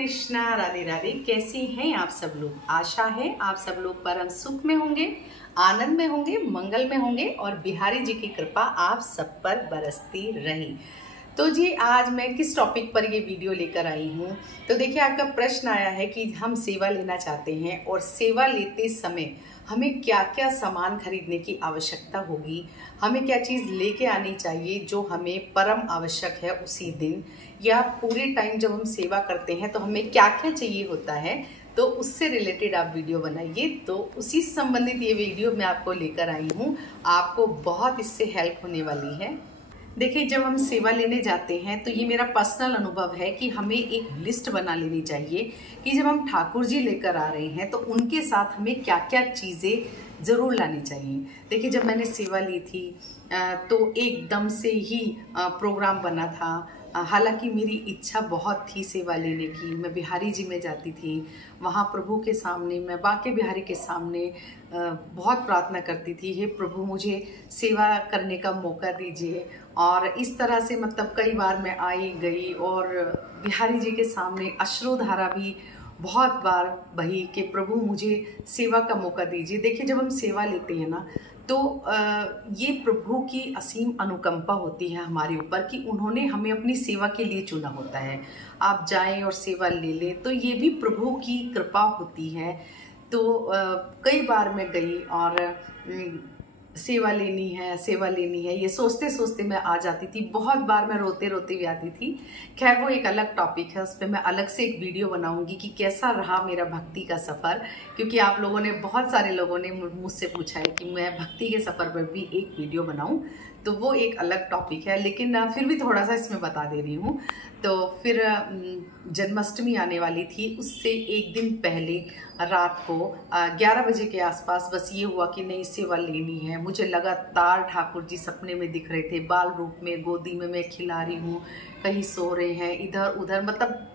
कृष्णा, राधे राधे। कैसे हैं आप सब लोग? आशा है आप सब लोग परम सुख में होंगे, आनंद में होंगे, मंगल में होंगे और बिहारी जी की कृपा आप सब पर बरसती रही। तो जी आज मैं किस टॉपिक पर ये वीडियो लेकर आई हूँ? तो देखिए, आपका प्रश्न आया है कि हम सेवा लेना चाहते हैं और सेवा लेते समय हमें क्या क्या सामान खरीदने की आवश्यकता होगी, हमें क्या चीज़ लेके आनी चाहिए जो हमें परम आवश्यक है उसी दिन, या पूरे टाइम जब हम सेवा करते हैं तो हमें क्या क्या चाहिए होता है। तो उससे रिलेटेड आप वीडियो बनाइए। तो उसी से संबंधित ये वीडियो मैं आपको लेकर आई हूँ, आपको बहुत इससे हेल्प होने वाली है। देखिए, जब हम सेवा लेने जाते हैं तो ये मेरा पर्सनल अनुभव है कि हमें एक लिस्ट बना लेनी चाहिए कि जब हम ठाकुर जी लेकर आ रहे हैं तो उनके साथ हमें क्या क्या चीज़ें ज़रूर लानी चाहिए। देखिए, जब मैंने सेवा ली थी तो एकदम से ही प्रोग्राम बना था। हालांकि मेरी इच्छा बहुत थी सेवा लेने की। मैं बिहारी जी में जाती थी, वहाँ प्रभु के सामने, मैं बाके बिहारी के सामने बहुत प्रार्थना करती थी, हे प्रभु मुझे सेवा करने का मौका दीजिए। और इस तरह से मतलब कई बार मैं आई गई और बिहारी जी के सामने अश्रुधारा भी बहुत बार बही कि प्रभु मुझे सेवा का मौका दीजिए। देखिए, जब हम सेवा लेते हैं ना तो ये प्रभु की असीम अनुकंपा होती है हमारे ऊपर कि उन्होंने हमें अपनी सेवा के लिए चुना होता है। आप जाएं और सेवा ले लें तो ये भी प्रभु की कृपा होती है। तो कई बार मैं गई और सेवा लेनी है ये सोचते सोचते मैं आ जाती थी। बहुत बार मैं रोते रोते भी आती थी। खैर, वो एक अलग टॉपिक है, उस पर मैं अलग से एक वीडियो बनाऊंगी कि कैसा रहा मेरा भक्ति का सफ़र। क्योंकि आप लोगों ने, बहुत सारे लोगों ने मुझसे पूछा है कि मैं भक्ति के सफ़र पर भी एक वीडियो बनाऊं, तो वो एक अलग टॉपिक है। लेकिन फिर भी थोड़ा सा इसमें बता दे रही हूँ। तो फिर जन्माष्टमी आने वाली थी, उससे एक दिन पहले रात को 11 बजे के आसपास बस ये हुआ कि नहीं, सेवा लेनी है। मुझे लगातार ठाकुर जी सपने में दिख रहे थे, बाल रूप में, गोदी में मैं खिला रही हूँ, कहीं सो रहे हैं, इधर उधर। मतलब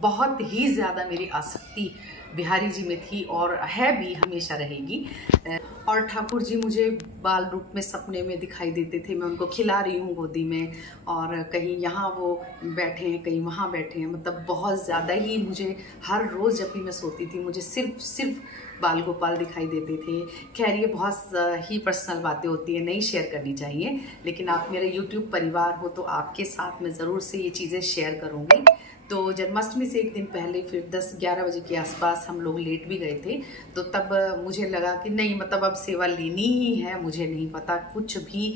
बहुत ही ज़्यादा मेरी आसक्ति बिहारी जी में थी और है भी, हमेशा रहेगी। और ठाकुर जी मुझे बाल रूप में सपने में दिखाई देते थे। मैं उनको खिला रही हूँ गोदी में और कहीं यहाँ वो बैठे हैं, कहीं वहाँ बैठे हैं। मतलब बहुत ज़्यादा ही मुझे हर रोज़ जब भी मैं सोती थी मुझे सिर्फ बाल गोपाल दिखाई देते थे। खैर, ये बहुत ही पर्सनल बातें होती है, नहीं शेयर करनी चाहिए। लेकिन आप मेरे यूट्यूब परिवार हो तो आपके साथ मैं ज़रूर से ये चीज़ें शेयर करूँगी। तो जन्माष्टमी से एक दिन पहले फिर 10-11 बजे के आसपास हम लोग लेट भी गए थे। तो तब मुझे लगा कि नहीं, मतलब अब सेवा लेनी ही है। मुझे नहीं पता कुछ भी,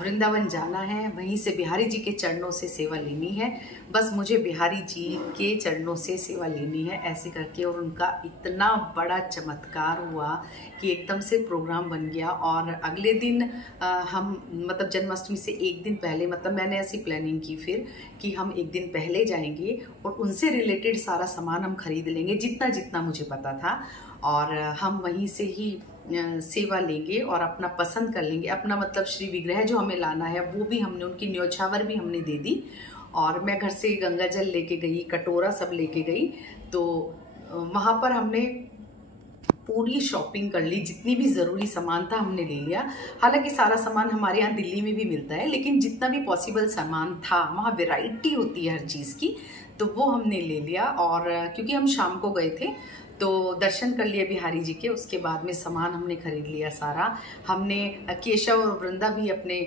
वृंदावन जाना है, वहीं से बिहारी जी के चरणों से सेवा लेनी है। बस मुझे बिहारी जी के चरणों से सेवा लेनी है, ऐसे करके। और उनका इतना बड़ा चमत्कार हुआ कि एकदम से प्रोग्राम बन गया। और अगले दिन हम, मतलब जन्माष्टमी से एक दिन पहले, मतलब मैंने ऐसी प्लानिंग की फिर कि हम एक दिन पहले जाएंगे और उनसे रिलेटेड सारा सामान हम खरीद लेंगे, जितना जितना मुझे पता था। और हम वहीं से ही सेवा लेंगे और अपना पसंद कर लेंगे। अपना मतलब श्री विग्रह जो हमें लाना है वो भी हमने, उनकी न्योछावर भी हमने दे दी। और मैं घर से गंगा जल लेके गई, कटोरा सब लेके गई। तो वहाँ पर हमने पूरी शॉपिंग कर ली, जितनी भी ज़रूरी सामान था हमने ले लिया। हालांकि सारा सामान हमारे यहाँ दिल्ली में भी मिलता है, लेकिन जितना भी पॉसिबल सामान था, वहाँ वैरायटी होती है हर चीज़ की, तो वो हमने ले लिया। और क्योंकि हम शाम को गए थे तो दर्शन कर लिए बिहारी जी के, उसके बाद में सामान हमने खरीद लिया सारा। हमने केशव और वृंदा भी अपने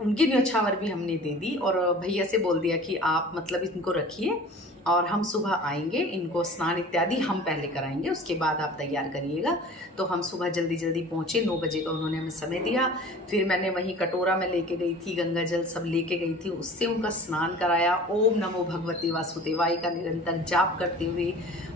उनकी न्योछावर भी हमने दे दी और भैया से बोल दिया कि आप मतलब इनको रखिए और हम सुबह आएंगे, इनको स्नान इत्यादि हम पहले कराएंगे, उसके बाद आप तैयार करिएगा। तो हम सुबह जल्दी जल्दी पहुँचे, 9 बजे का उन्होंने हमें समय दिया। फिर मैंने वहीं कटोरा में लेके गई थी, गंगा जल सब लेके गई थी, उससे उनका स्नान कराया। ओम नमो भगवते वासुदेवाय का निरंतर जाप करते हुए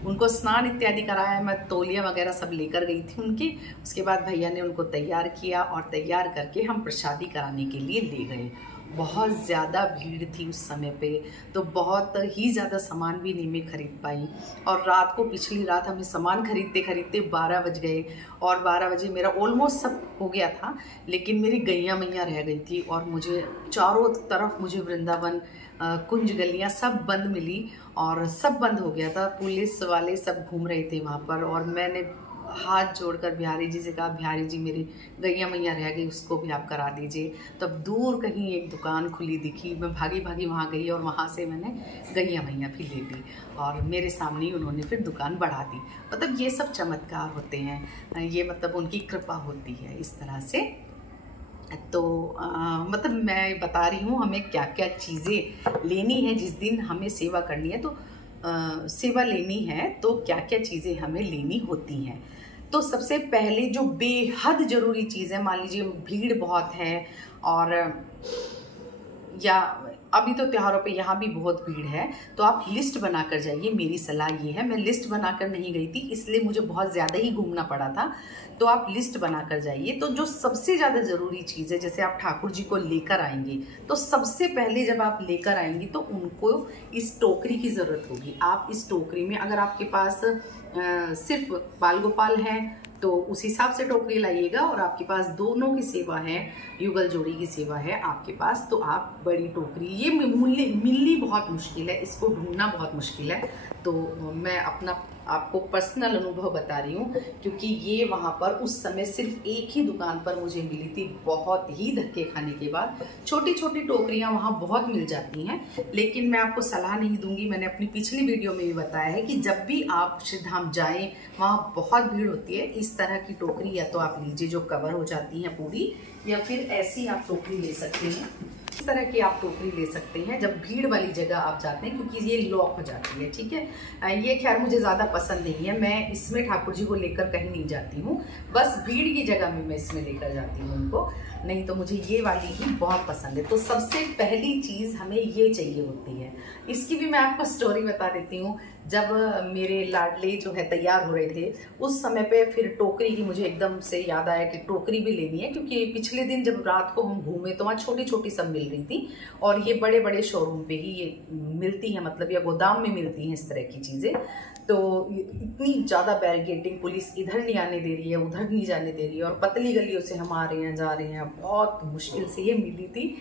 उनको स्नान इत्यादि कराया। मैं तौलिया वगैरह सब लेकर गई थी उनके। उसके बाद भैया ने उनको तैयार किया और तैयार करके हम प्रसादी कराने के लिए ले गए। बहुत ज़्यादा भीड़ थी उस समय पे, तो बहुत ही ज़्यादा सामान भी नहीं मैं खरीद पाई। और रात को, पिछली रात हमें सामान खरीदते खरीदते 12 बज गए। और 12 बजे मेरा ऑलमोस्ट सब हो गया था, लेकिन मेरी गैया मैया रह गई थी। और मुझे चारों तरफ मुझे वृंदावन, कुंज गलियाँ सब बंद मिली और सब बंद हो गया था। पुलिस वाले सब घूम रहे थे वहाँ पर और मैंने हाथ जोड़कर बिहारी जी से कहा, बिहारी जी मेरी गैया मैया रह गई, उसको भी आप करा दीजिए। तब दूर कहीं एक दुकान खुली दिखी, मैं भागी भागी वहाँ गई और वहाँ से मैंने गैया मैया भी ले ली और मेरे सामने ही उन्होंने फिर दुकान बढ़ा दी। मतलब ये सब चमत्कार होते हैं, ये मतलब उनकी कृपा होती है इस तरह से। तो मतलब मैं बता रही हूँ हमें क्या क्या चीज़ें लेनी है जिस दिन हमें सेवा करनी है, तो सेवा लेनी है तो क्या क्या चीज़ें हमें लेनी होती हैं। तो सबसे पहले जो बेहद ज़रूरी चीज़ है, मान लीजिए भीड़ बहुत है और या अभी तो त्योहारों पे यहाँ भी बहुत भीड़ है, तो आप लिस्ट बनाकर जाइए। मेरी सलाह ये है, मैं लिस्ट बनाकर नहीं गई थी इसलिए मुझे बहुत ज़्यादा ही घूमना पड़ा था, तो आप लिस्ट बनाकर जाइए। तो जो सबसे ज़्यादा ज़रूरी चीज़ है, जैसे आप ठाकुर जी को लेकर आएंगे तो सबसे पहले जब आप लेकर आएंगी तो उनको इस टोकरी की ज़रूरत होगी। आप इस टोकरी में, अगर आपके पास सिर्फ बाल गोपाल हैं तो उस हिसाब से टोकरी लाइएगा, और आपके पास दोनों की सेवा है, युगल जोड़ी की सेवा है आपके पास, तो आप बड़ी टोकरी, ये मिलनी बहुत मुश्किल है, इसको ढूंढना बहुत मुश्किल है। तो मैं अपना आपको पर्सनल अनुभव बता रही हूँ, क्योंकि ये वहाँ पर उस समय सिर्फ एक ही दुकान पर मुझे मिली थी। बहुत ही धक्के खाने के बाद छोटी छोटी टोकरियाँ वहाँ बहुत मिल जाती हैं, लेकिन मैं आपको सलाह नहीं दूंगी। मैंने अपनी पिछली वीडियो में भी बताया है कि जब भी आप श्रीधाम जाएं वहाँ बहुत भीड़ होती है, इस तरह की टोकरी या तो आप लीजिए जो कवर हो जाती है पूरी, या फिर ऐसी आप टोकरी ले सकते हैं। इस तरह की आप टोकरी ले सकते हैं जब भीड़ वाली जगह आप जाते हैं, क्योंकि ये लॉक हो जाती है। ठीक है, ये खैर मुझे ज़्यादा पसंद नहीं है, मैं इसमें ठाकुर जी को लेकर कहीं नहीं जाती हूँ, बस भीड़ की जगह में मैं इसमें लेकर जाती हूँ उनको, नहीं तो मुझे ये वाली ही बहुत पसंद है। तो सबसे पहली चीज़ हमें ये चाहिए होती है। इसकी भी मैं आपको स्टोरी बता देती हूँ। जब मेरे लाडले जो है तैयार हो रहे थे उस समय पे फिर टोकरी की मुझे एकदम से याद आया कि टोकरी भी लेनी है, क्योंकि पिछले दिन जब रात को हम घूमे तो वहाँ छोटी छोटी सब मिल रही थी, और ये बड़े बड़े शोरूम पे ही ये मिलती हैं, मतलब या गोदाम में मिलती हैं इस तरह की चीज़ें। तो इतनी ज़्यादा बैरिकेडिंग, पुलिस इधर नहीं आने दे रही है, उधर नहीं जाने दे रही है, और पतली गलियों से हम आ रहे हैं जा रहे हैं, बहुत मुश्किल से ये मिली थी।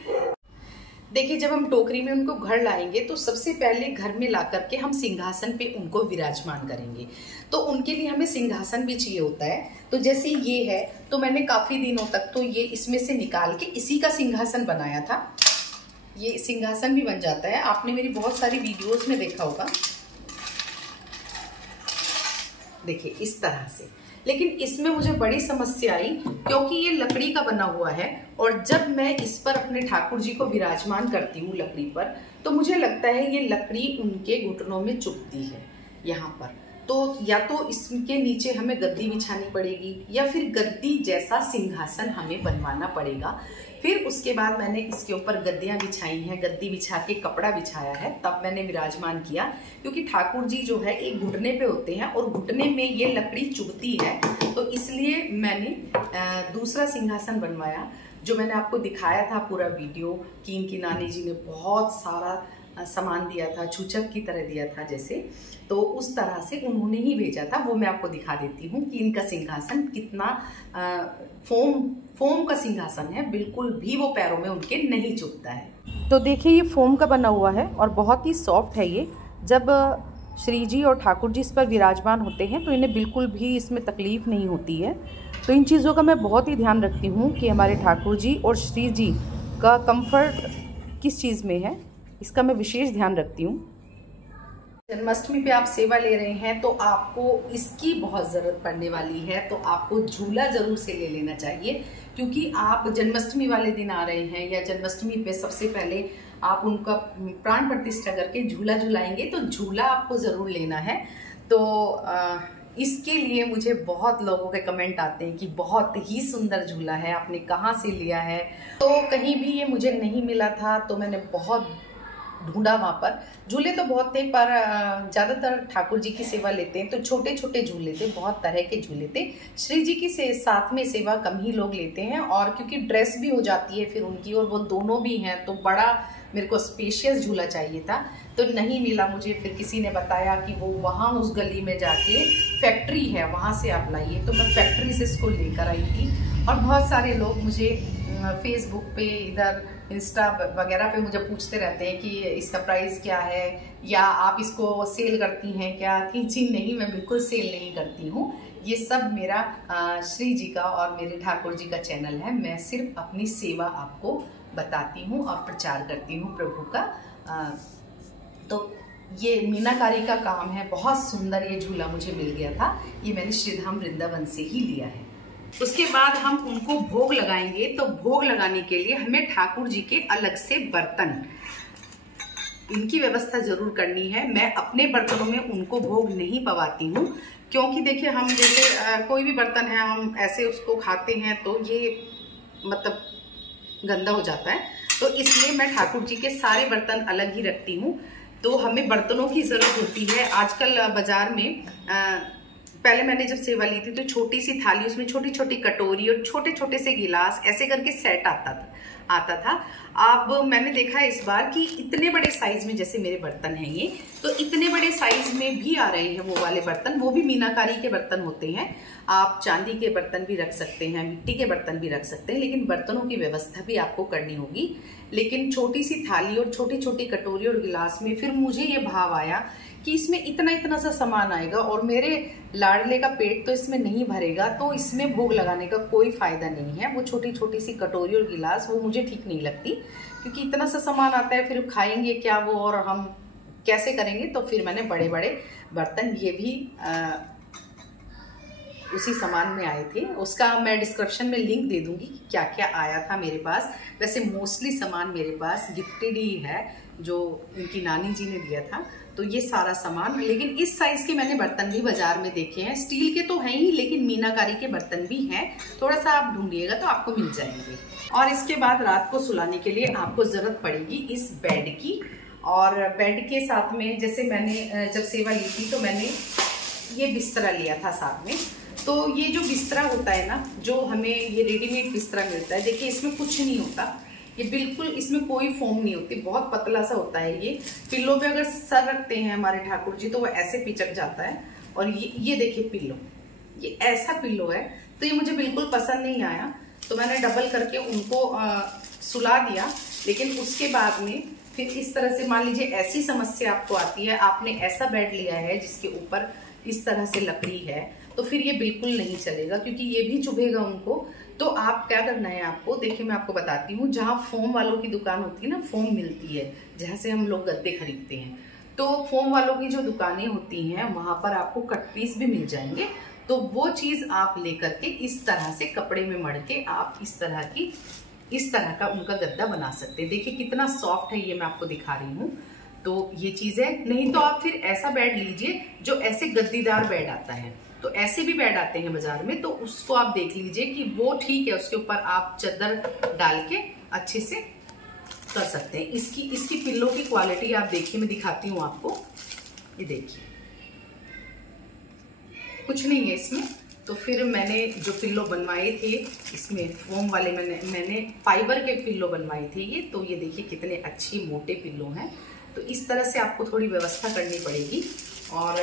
देखिए, जब हम टोकरी में उनको घर लाएंगे तो सबसे पहले घर में ला करके हम सिंहासन पे उनको विराजमान करेंगे, तो उनके लिए हमें सिंहासन भी चाहिए होता है। तो जैसे ये है, तो मैंने काफ़ी दिनों तक तो ये इसमें से निकाल के इसी का सिंहासन बनाया था। ये सिंहासन भी बन जाता है, आपने मेरी बहुत सारी वीडियोस में देखा होगा। देखिए इस तरह से, लेकिन इसमें मुझे बड़ी समस्या आई क्योंकि ये लकड़ी का बना हुआ है, और जब मैं इस पर अपने ठाकुर जी को विराजमान करती हूँ लकड़ी पर, तो मुझे लगता है ये लकड़ी उनके घुटनों में चुभती है यहाँ पर। तो या तो इसके नीचे हमें गद्दी बिछानी पड़ेगी, या फिर गद्दी जैसा सिंहासन हमें बनवाना पड़ेगा। फिर उसके बाद मैंने इसके ऊपर गद्दियाँ बिछाई हैं, गद्दी बिछा के कपड़ा बिछाया है, तब मैंने विराजमान किया, क्योंकि ठाकुर जी जो है एक घुटने पे होते हैं और घुटने में ये लकड़ी चुभती है, तो इसलिए मैंने दूसरा सिंहासन बनवाया, जो मैंने आपको दिखाया था पूरा वीडियो, कि इनकी नानी जी ने बहुत सारा सामान दिया था, छूछक की तरह दिया था जैसे, तो उस तरह से उन्होंने ही भेजा था। वो मैं आपको दिखा देती हूँ कि इनका सिंहासन कितना फोम का सिंहासन है, बिल्कुल भी वो पैरों में उनके नहीं चुभता है। तो देखिए ये फोम का बना हुआ है और बहुत ही सॉफ्ट है ये। जब श्री जी और ठाकुर जी इस पर विराजमान होते हैं तो इन्हें बिल्कुल भी इसमें तकलीफ़ नहीं होती है। तो इन चीज़ों का मैं बहुत ही ध्यान रखती हूँ कि हमारे ठाकुर जी और श्री जी का कंफर्ट किस चीज़ में है, इसका मैं विशेष ध्यान रखती हूँ। जन्माष्टमी पे आप सेवा ले रहे हैं तो आपको इसकी बहुत ज़रूरत पड़ने वाली है, तो आपको झूला ज़रूर से ले लेना चाहिए, क्योंकि आप जन्माष्टमी वाले दिन आ रहे हैं, या जन्माष्टमी पे सबसे पहले आप उनका प्राण प्रतिष्ठा करके झूला झुलाएंगे, तो झूला आपको ज़रूर लेना है। तो इसके लिए मुझे बहुत लोगों के कमेंट आते हैं कि बहुत ही सुंदर झूला है, आपने कहाँ से लिया है। तो कहीं भी ये मुझे नहीं मिला था, तो मैंने बहुत ढूंढा वहाँ पर। झूले तो बहुत थे, पर ज़्यादातर ठाकुर जी की सेवा लेते हैं तो छोटे छोटे झूले थे, बहुत तरह के झूले थे। श्री जी की साथ में सेवा कम ही लोग लेते हैं, और क्योंकि ड्रेस भी हो जाती है फिर उनकी, और वो दोनों भी हैं, तो बड़ा मेरे को स्पेशियस झूला चाहिए था, तो नहीं मिला मुझे। फिर किसी ने बताया कि वो वहाँ उस गली में जाके फैक्ट्री है, वहाँ से आप लाइए, तो मैं फैक्ट्री से इसको लेकर आई थी। और बहुत सारे लोग मुझे फेसबुक पे, इधर इंस्टा वगैरह पे मुझे पूछते रहते हैं कि इसका प्राइस क्या है, या आप इसको सेल करती हैं क्या। कि जी नहीं, मैं बिल्कुल सेल नहीं करती हूँ। ये सब मेरा श्री जी का और मेरे ठाकुर जी का चैनल है। मैं सिर्फ अपनी सेवा आपको बताती हूँ और प्रचार करती हूँ प्रभु का। तो ये मीनाकारी का काम है, बहुत सुंदर ये झूला मुझे मिल गया था। ये मैंने श्रीधाम वृंदावन से ही लिया है। उसके बाद हम उनको भोग लगाएंगे। तो भोग लगाने के लिए हमें ठाकुर जी के अलग से बर्तन, इनकी व्यवस्था जरूर करनी है। मैं अपने बर्तनों में उनको भोग नहीं पवाती हूँ, क्योंकि देखिए हम जैसे कोई भी बर्तन है हम ऐसे उसको खाते हैं तो ये मतलब गंदा हो जाता है। तो इसलिए मैं ठाकुर जी के सारे बर्तन अलग ही रखती हूँ। तो हमें बर्तनों की जरूरत होती है। आजकल बाजार में पहले मैंने जब सेवा ली थी तो छोटी सी थाली, उसमें छोटी छोटी कटोरी और छोटे छोटे से गिलास ऐसे करके सेट आता था। अब मैंने देखा इस बार कि इतने बड़े साइज में, जैसे मेरे बर्तन हैं ये, तो इतने बड़े साइज में भी आ रहे हैं वो वाले बर्तन। वो भी मीनाकारी के बर्तन होते हैं। आप चांदी के बर्तन भी रख सकते हैं, मिट्टी के बर्तन भी रख सकते हैं, लेकिन बर्तनों की व्यवस्था भी आपको करनी होगी। लेकिन छोटी सी थाली और छोटी छोटी कटोरी और गिलास में फिर मुझे ये भाव आया कि इसमें इतना इतना सा सामान आएगा और मेरे लाडले का पेट तो इसमें नहीं भरेगा, तो इसमें भोग लगाने का कोई फायदा नहीं है। वो छोटी छोटी सी कटोरी और गिलास वो मुझे ठीक नहीं लगती, क्योंकि इतना सा सामान आता है, फिर खाएंगे क्या वो और हम कैसे करेंगे। तो फिर मैंने बड़े बड़े बर्तन, ये भी उसी सामान में आए थे। उसका मैं डिस्क्रिप्शन में लिंक दे दूंगी कि क्या क्या आया था मेरे पास। वैसे मोस्टली सामान मेरे पास गिफ्टेड ही है, जो उनकी नानी जी ने दिया था। तो ये सारा सामान, लेकिन इस साइज के मैंने बर्तन भी बाजार में देखे हैं। स्टील के तो हैं ही, लेकिन मीनाकारी के बर्तन भी हैं। थोड़ा सा आप ढूंढिएगा तो आपको मिल जाएंगे। और इसके बाद रात को सुलाने के लिए आपको जरूरत पड़ेगी इस बेड की। और बेड के साथ में, जैसे मैंने जब सेवा ली थी तो मैंने ये बिस्तरा लिया था साथ में। तो ये जो बिस्तरा होता है ना, जो हमें ये रेडीमेड बिस्तरा मिलता है, देखिए इसमें कुछ नहीं होता, ये बिल्कुल इसमें कोई फोम नहीं होती, बहुत पतला सा होता है ये। पिल्लो पे अगर सर रखते हैं हमारे ठाकुर जी तो वो ऐसे पिचक जाता है। और ये देखिए पिल्लो, ये ऐसा पिल्लो है। तो ये मुझे बिल्कुल पसंद नहीं आया, तो मैंने डबल करके उनको सुला दिया। लेकिन उसके बाद में फिर इस तरह से, मान लीजिए ऐसी समस्या आपको आती है, आपने ऐसा बेड लिया है जिसके ऊपर इस तरह से लकड़ी है, तो फिर ये बिल्कुल नहीं चलेगा, क्योंकि ये भी चुभेगा उनको। तो आप क्या करना है आपको, देखिए मैं आपको बताती हूँ। जहाँ फोम वालों की दुकान होती है ना, फोम मिलती है जहाँ से हम लोग गद्दे खरीदते हैं, तो फोम वालों की जो दुकानें होती हैं वहां पर आपको कट पीस भी मिल जाएंगे। तो वो चीज आप लेकर के इस तरह से कपड़े में मड़ के आप इस तरह का उनका गद्दा बना सकते हैं। देखिए कितना सॉफ्ट है, ये मैं आपको दिखा रही हूँ। तो ये चीज है। नहीं तो आप फिर ऐसा बेड लीजिए जो ऐसे गद्दीदार बेड आता है, तो ऐसे भी बेड आते हैं बाजार में, तो उसको आप देख लीजिए कि वो ठीक है। उसके ऊपर आप चादर डाल के अच्छे से कर सकते हैं। इसकी पिल्लो की क्वालिटी आप देखिए, मैं दिखाती हूँ आपको। ये देखिए कुछ नहीं है इसमें। तो फिर मैंने जो पिल्लो बनवाए थे, इसमें फोम वाले मैंने फाइबर के पिल्लो बनवाए थे ये। तो ये देखिए कितने अच्छी मोटे पिल्लो हैं। तो इस तरह से आपको थोड़ी व्यवस्था करनी पड़ेगी। और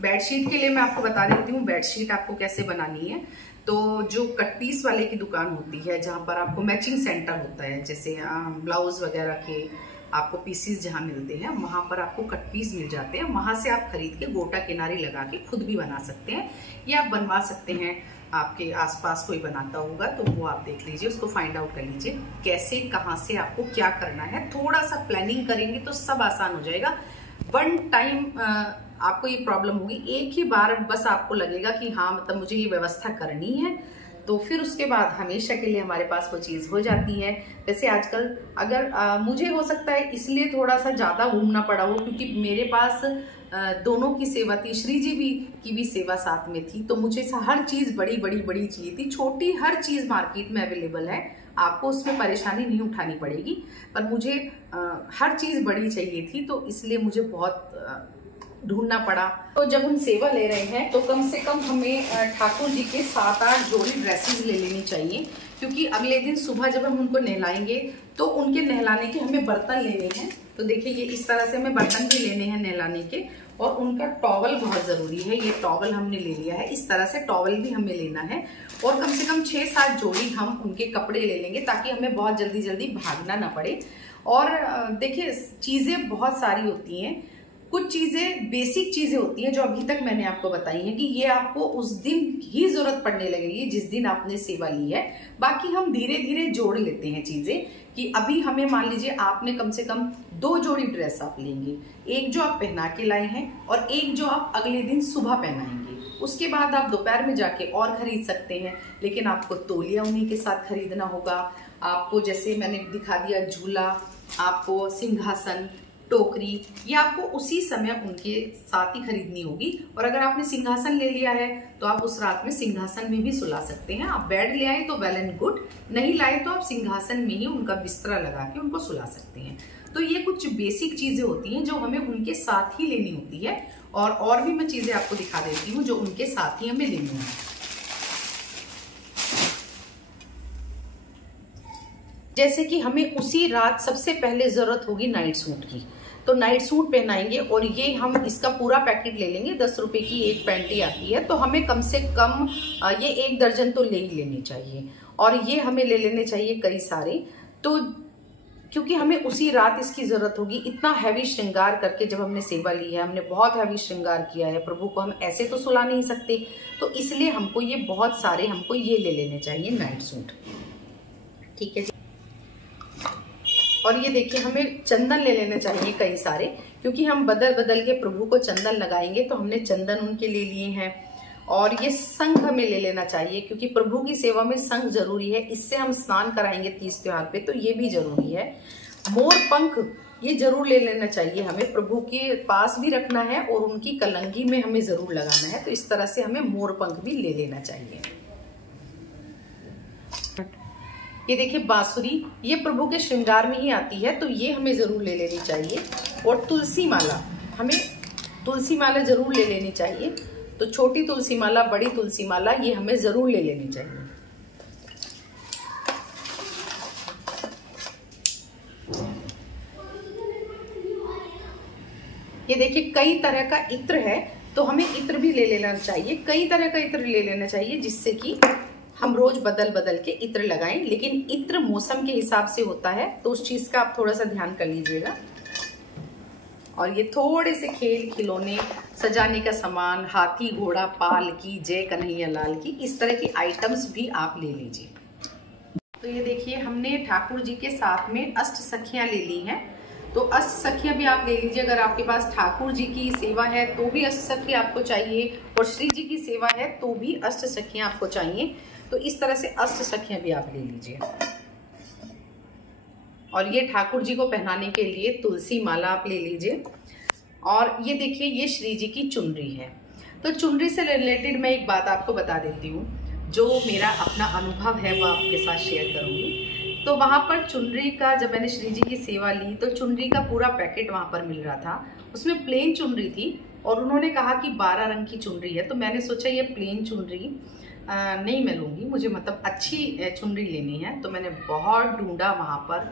बेडशीट के लिए मैं आपको बता देती हूँ बेडशीट आपको कैसे बनानी है। तो जो कट पीस वाले की दुकान होती है, जहाँ पर आपको मैचिंग सेंटर होता है, जैसे ब्लाउज वगैरह के आपको पीसीस जहाँ मिलते हैं, वहाँ पर आपको कट पीस मिल जाते हैं। वहाँ से आप खरीद के गोटा किनारी लगा के खुद भी बना सकते हैं, या आप बनवा सकते हैं। आपके आसपास कोई बनाता होगा तो वो आप देख लीजिए, उसको फाइंड आउट कर लीजिए कैसे कहाँ से आपको क्या करना है। थोड़ा सा प्लानिंग करेंगे तो सब आसान हो जाएगा। वन टाइम आपको ये प्रॉब्लम होगी, एक ही बार बस आपको लगेगा कि हाँ मतलब मुझे ये व्यवस्था करनी है, तो फिर उसके बाद हमेशा के लिए हमारे पास वो चीज़ हो जाती है। वैसे आजकल अगर मुझे हो सकता है इसलिए थोड़ा सा ज़्यादा घूमना पड़ा हो, क्योंकि मेरे पास दोनों की सेवा थी, श्री जी की भी सेवा साथ में थी। तो मुझे हर चीज़ बड़ी चाहिए थी। छोटी हर चीज़ मार्केट में अवेलेबल है, आपको उसमें परेशानी नहीं उठानी पड़ेगी, पर मुझे हर चीज़ बड़ी चाहिए थी, तो इसलिए मुझे बहुत ढूंढना पड़ा। तो जब हम सेवा ले रहे हैं तो कम से कम हमें ठाकुर जी के 7-8 जोड़ी ड्रेसेस ले लेनी चाहिए, क्योंकि अगले दिन सुबह जब हम उनको नहलाएंगे तो उनके नहलाने के हमें बर्तन लेने हैं। तो देखिए ये इस तरह से हमें बर्तन भी लेने हैं नहलाने के, और उनका टॉवल बहुत जरूरी है। ये टॉवल हमने ले लिया है, इस तरह से टॉवल भी हमें लेना है, और कम से कम 6-7 जोड़ी हम उनके कपड़े ले लेंगे ताकि हमें बहुत जल्दी जल्दी भागना ना पड़े। और देखिए चीजें बहुत सारी होती हैं, कुछ चीजें बेसिक चीजें होती हैं जो अभी तक मैंने आपको बताई हैं कि ये आपको उस दिन ही जरूरत पड़ने लगेगी जिस दिन आपने सेवा ली है। बाकी हम धीरे धीरे जोड़ लेते हैं चीजें, कि अभी हमें मान लीजिए आपने कम से कम 2 जोड़ी ड्रेस आप लेंगे, एक जो आप पहना के लाए हैं और एक जो आप अगले दिन सुबह पहनाएंगे। उसके बाद आप दोपहर में जाके और खरीद सकते हैं, लेकिन आपको तौलिया उन्हीं के साथ खरीदना होगा। आपको जैसे मैंने दिखा दिया झूला, आपको सिंहासन, टोकरी, ये आपको उसी समय उनके साथ ही खरीदनी होगी। और अगर आपने सिंहासन ले लिया है तो आप उस रात में सिंहासन में भी सुला सकते हैं। आप बेड ले आए तो वेल एंड गुड, नहीं लाए तो आप सिंहासन में ही उनका बिस्तरा लगा के उनको सुला सकते हैं। तो ये कुछ बेसिक चीजें होती हैं जो हमें उनके साथ ही लेनी होती है, और भी मैं चीजें आपको दिखा देती हूँ जो उनके साथ ही हमें लेनी है। जैसे कि हमें उसी रात सबसे पहले जरूरत होगी नाइट सूट की, तो नाइट सूट पहनाएंगे, और ये हम इसका पूरा पैकेट ले लेंगे। 10 रुपए की एक पैंटी आती है, तो हमें कम से कम ये 1 दर्जन तो ले ही लेनी चाहिए, और ये हमें ले लेने चाहिए कई सारे। तो क्योंकि हमें उसी रात इसकी जरूरत होगी। इतना हैवी श्रृंगार करके जब हमने सेवा ली है, हमने बहुत हैवी श्रृंगार किया है प्रभु को, हम ऐसे तो सुला नहीं सकते, तो इसलिए हमको ये बहुत सारे हमको ये ले लेने चाहिए नाइट सूट। ठीक है जी। और ये देखिए हमें चंदन ले लेने चाहिए कई सारे, क्योंकि हम बदल बदल के प्रभु को चंदन लगाएंगे, तो हमने चंदन उनके ले लिए हैं। और ये शंख हमें ले लेना चाहिए, क्योंकि प्रभु की सेवा में शंख जरूरी है, इससे हम स्नान कराएंगे 30 त्योहार पे, तो ये भी जरूरी है। मोर पंख ये जरूर ले लेना चाहिए, हमें प्रभु के पास भी रखना है और उनकी कलंगी में हमें जरूर लगाना है, तो इस तरह से हमें मोर पंख भी ले लेना चाहिए। ये देखिए बांसुरी, ये प्रभु के श्रृंगार में ही आती है, तो ये हमें जरूर ले लेनी चाहिए। और तुलसी माला, हमें तुलसी माला जरूर ले लेनी चाहिए, तो छोटी तुलसी माला, बड़ी तुलसी माला, ये हमें जरूर ले लेनी चाहिए। ये देखिए कई तरह का इत्र है, तो हमें इत्र भी ले लेना चाहिए, कई तरह का इत्र ले लेना चाहिए, जिससे कि हम रोज बदल बदल के इत्र लगाएं। लेकिन इत्र मौसम के हिसाब से होता है, तो उस चीज का आप थोड़ा सा ध्यान कर लीजिएगा। और ये थोड़े से खेल खिलौने, सजाने का सामान, हाथी घोड़ा पालकी, जय कन्हैया लाल की, इस तरह की आइटम्स भी आप ले लीजिए। तो ये देखिए हमने ठाकुर जी के साथ में अष्ट सखियां ले ली हैं, तो अष्ट सखियां भी आप ले लीजिए। अगर आपके पास ठाकुर जी की सेवा है तो भी अष्ट सखी आपको चाहिए, और श्री जी की सेवा है तो भी अष्ट सखियां आपको चाहिए, तो इस तरह से अष्ट सखियां भी आप ले लीजिए। और ये ठाकुर जी को पहनाने के लिए तुलसी माला आप ले लीजिए। और ये देखिए ये श्री जी की चुनरी है, तो चुनरी से रिलेटेड मैं एक बात आपको बता देती हूँ, जो मेरा अपना अनुभव है वो आपके साथ शेयर करूँगी। तो वहाँ पर चुनरी का, जब मैंने श्री जी की सेवा ली, तो चुनरी का पूरा पैकेट वहाँ पर मिल रहा था, उसमें प्लेन चुनरी थी, और उन्होंने कहा कि 12 रंग की चुनरी है। तो मैंने सोचा ये प्लेन चुनरी नहीं मैं लूँगी, मुझे मतलब अच्छी चुनरी लेनी है। तो मैंने बहुत ढूंढा वहाँ पर।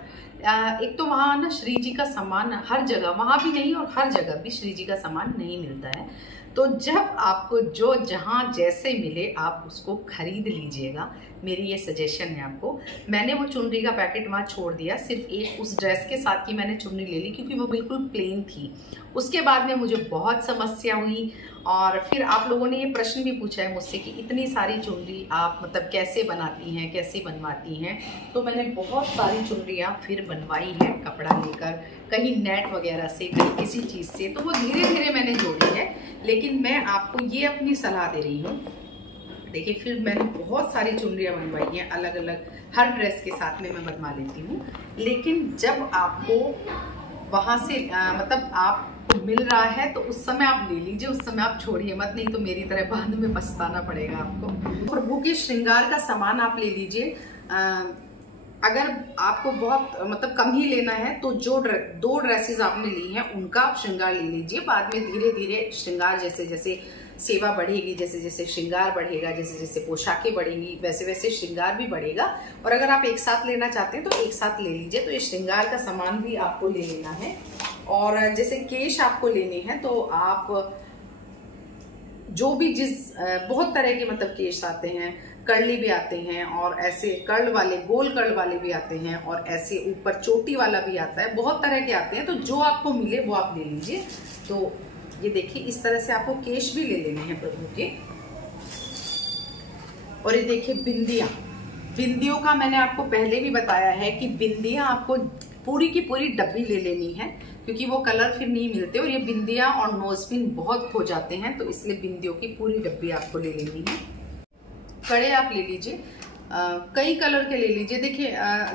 एक तो वहाँ ना श्री जी का सामान हर जगह, वहाँ भी नहीं और हर जगह भी श्री जी का सामान नहीं मिलता है। तो जब आपको जो जहाँ जैसे मिले आप उसको खरीद लीजिएगा, मेरी ये सजेशन है आपको। मैंने वो चुनरी का पैकेट वहाँ छोड़ दिया, सिर्फ एक उस ड्रेस के साथ ही मैंने चुनरी ले ली, क्योंकि वो बिल्कुल प्लेन थी। उसके बाद में मुझे बहुत समस्या हुई, और फिर आप लोगों ने ये प्रश्न भी पूछा है मुझसे कि इतनी सारी चुनरी आप मतलब कैसे बनाती हैं, कैसे बनवाती हैं। तो मैंने बहुत सारी चुनरियाँ फिर बनवाई है, कपड़ा लेकर, कहीं नेट वगैरह से, कहीं किसी चीज़ से, तो वो धीरे धीरे मैंने जोड़ी है। लेकिन मैं आपको ये अपनी सलाह दे रही हूँ, देखिए फिर मैंने बहुत सारी चुनरियाँ बनवाई हैं अलग अलग, हर ड्रेस के साथ में मैं बनवा लेती हूँ। लेकिन जब आपको वहाँ से मतलब आपको मिल रहा है तो उस समय आप ले लीजिए, उस समय आप छोड़िए मत, नहीं तो मेरी तरह बाद में पछताना पड़ेगा आपको। प्रभु के श्रृंगार का सामान आप ले लीजिए। अगर आपको बहुत मतलब कम ही लेना है तो जो 2 ड्रेसेस आपने ली हैं उनका आप श्रृंगार ले लीजिए, बाद में धीरे धीरे श्रृंगार जैसे जैसे सेवा बढ़ेगी, जैसे जैसे श्रृंगार बढ़ेगा, जैसे जैसे पोशाकें बढ़ेंगी, वैसे वैसे श्रृंगार भी बढ़ेगा। और अगर आप एक साथ लेना चाहते हैं तो एक साथ ले लीजिए। तो ये श्रृंगार का सामान भी आपको ले लेना है। और जैसे केश आपको लेने हैं तो आप जो भी बहुत तरह के मतलब केश आते हैं, कर्ली भी आते हैं और ऐसे कर्ल वाले, गोल कर्ल वाले भी आते हैं और ऐसे ऊपर चोटी वाला भी आता है, बहुत तरह के आते हैं। तो जो आपको मिले वो आप ले लीजिए। तो ये देखिए इस तरह से आपको केश भी ले लेने हैं प्रभु के। और ये देखिए बिंदियों का मैंने आपको पहले भी बताया है कि बिंदियां आपको पूरी की पूरी डब्बी ले लेनी है, क्योंकि वो कलर फिर नहीं मिलते और ये बिंदियां और नोजपिन बहुत खो जाते हैं, तो इसलिए बिंदियों की पूरी डब्बी आपको ले लेनी है। कड़े आप ले लीजिए, कई कलर के ले लीजिए। देखिए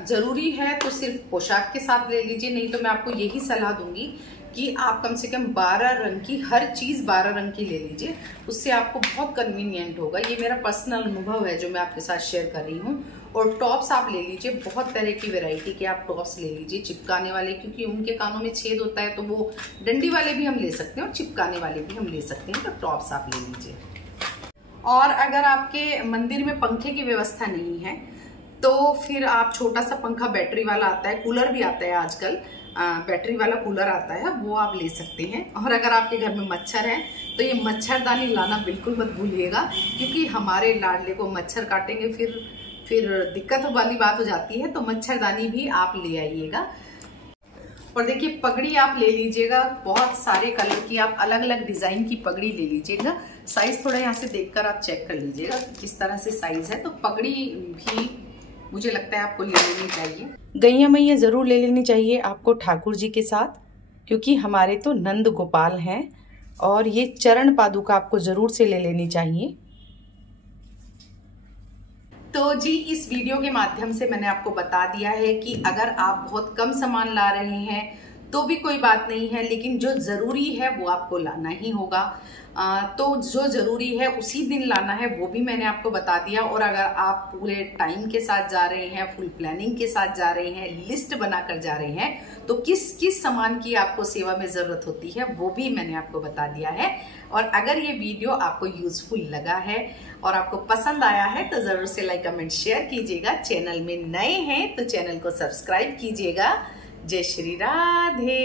जरूरी है तो सिर्फ पोशाक के साथ ले लीजिए, नहीं तो मैं आपको यही सलाह दूंगी कि आप कम से कम 12 रंग की, हर चीज 12 रंग की ले लीजिए, उससे आपको बहुत कन्वीनियंट होगा। ये मेरा पर्सनल अनुभव है जो मैं आपके साथ शेयर कर रही हूँ। और टॉप्स आप ले लीजिए, बहुत तरह की वैरायटी के आप टॉप्स ले लीजिए, चिपकाने वाले, क्योंकि उनके कानों में छेद होता है, तो वो डंडी वाले भी हम ले सकते हैं और चिपकाने वाले भी हम ले सकते हैं। तो टॉप्स आप ले लीजिए। और अगर आपके मंदिर में पंखे की व्यवस्था नहीं है तो फिर आप छोटा सा पंखा बैटरी वाला आता है, कूलर भी आता है आजकल, बैटरी वाला कूलर आता है, वो आप ले सकते हैं। और अगर आपके घर में मच्छर है तो ये मच्छरदानी लाना बिल्कुल मत भूलिएगा, क्योंकि हमारे लाडले को मच्छर काटेंगे फिर दिक्कत वाली बात हो जाती है। तो मच्छरदानी भी आप ले आइएगा। और देखिए पगड़ी आप ले लीजिएगा, बहुत सारे कलर की, आप अलग अलग डिजाइन की पगड़ी ले लीजिएगा। साइज थोड़ा यहाँ से देखकर आप चेक कर लीजिएगा किस तरह से साइज है। तो पगड़ी भी मुझे लगता है आपको ले लेनी चाहिए। गैया मैया जरूर ले लेनी चाहिए आपको ठाकुर जी के साथ, क्योंकि हमारे तो नंद गोपाल हैं। और ये चरण पादुका आपको जरूर से ले लेनी चाहिए। तो जी इस वीडियो के माध्यम से मैंने आपको बता दिया है कि अगर आप बहुत कम सामान ला रहे हैं तो भी कोई बात नहीं है, लेकिन जो जरूरी है वो आपको लाना ही होगा। तो जो जरूरी है उसी दिन लाना है, वो भी मैंने आपको बता दिया। और अगर आप पूरे टाइम के साथ जा रहे हैं, फुल प्लानिंग के साथ जा रहे हैं, लिस्ट बनाकर जा रहे हैं, तो किस किस सामान की आपको सेवा में जरूरत होती है वो भी मैंने आपको बता दिया है। और अगर ये वीडियो आपको यूजफुल लगा है और आपको पसंद आया है तो जरूर से लाइक कमेंट शेयर कीजिएगा। चैनल में नए हैं तो चैनल को सब्सक्राइब कीजिएगा। जय श्री राधे।